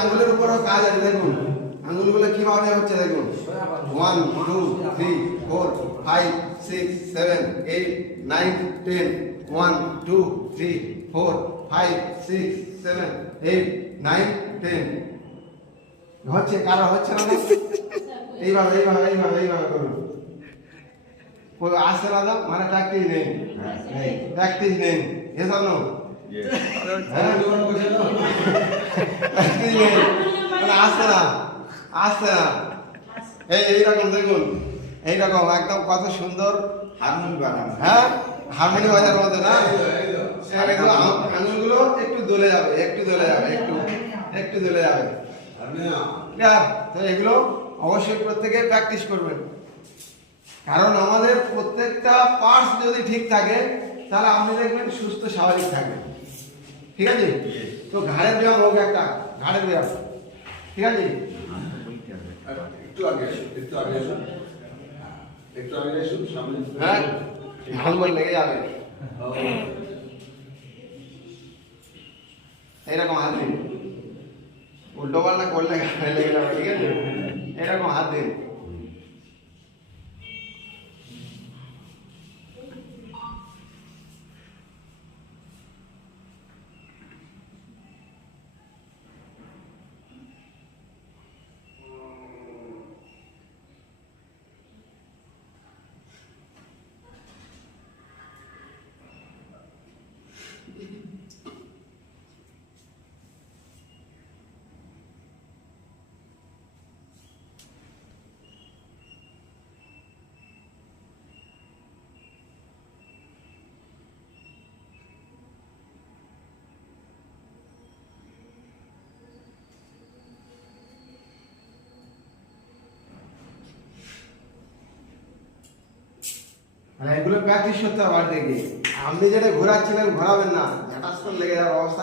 আঙ্গুলের উপরও কাজ আছে দেখুন, আঙ্গুলগুলো কিভাবে হচ্ছে দেখুন, 1 2 3 4 5 6 7 8 9 10, 1 2 3 4 5 6 7 8 9 10 হচ্ছে, কারো হচ্ছে না? এইভাবে এইভাবে এইভাবে এইভাবে করুন। আসছে না তো মানে প্র্যাকটিস নেই, প্র্যাকটিস নেই এসব নো, প্র্যাকটিস নেই মানে আসছে না, আসছে না। এইরকম দেখুন, এইরকম একদম কত সুন্দর হারমোনি বাজানো, হ্যাঁ হারমোনি বাজার মতো না, আঙুলগুলো একটু দোলে যাবে, একটু দোলে যাবে, একটু একটু দোলে যাবে। তো এগুলো অবশ্যই প্রত্যেকে প্র্যাকটিস করবেন, কারণ আমাদের প্রত্যেকটা পার্টস যদি ঠিক থাকে তাহলে আপনি দেখবেন সুস্থ স্বাভাবিক থাকবেন। ঠিক আছে? তো ঘাড়ের ব্যায়াম হোক একটা, ঘাড়ের ব্যায়াম, ঠিক আছে? একটু আগে একটু আগে একটু আগে শুধু সামনে, হ্যাঁ হালমল লেগে যাবে, এইরকম হাত দিন, উল্টো পাল্টা করলে ঘাড়ে লেগে যাবে, ঠিক আছে? এরকম হাত দিন। মানে এগুলো প্র্যাকটিস করতে হবে বাড়িতে গিয়ে। আপনি যেটা ঘোরাচ্ছিলেন ঘোরাবেন না, ঝাটাস করে লেগে যাওয়ার অবস্থা।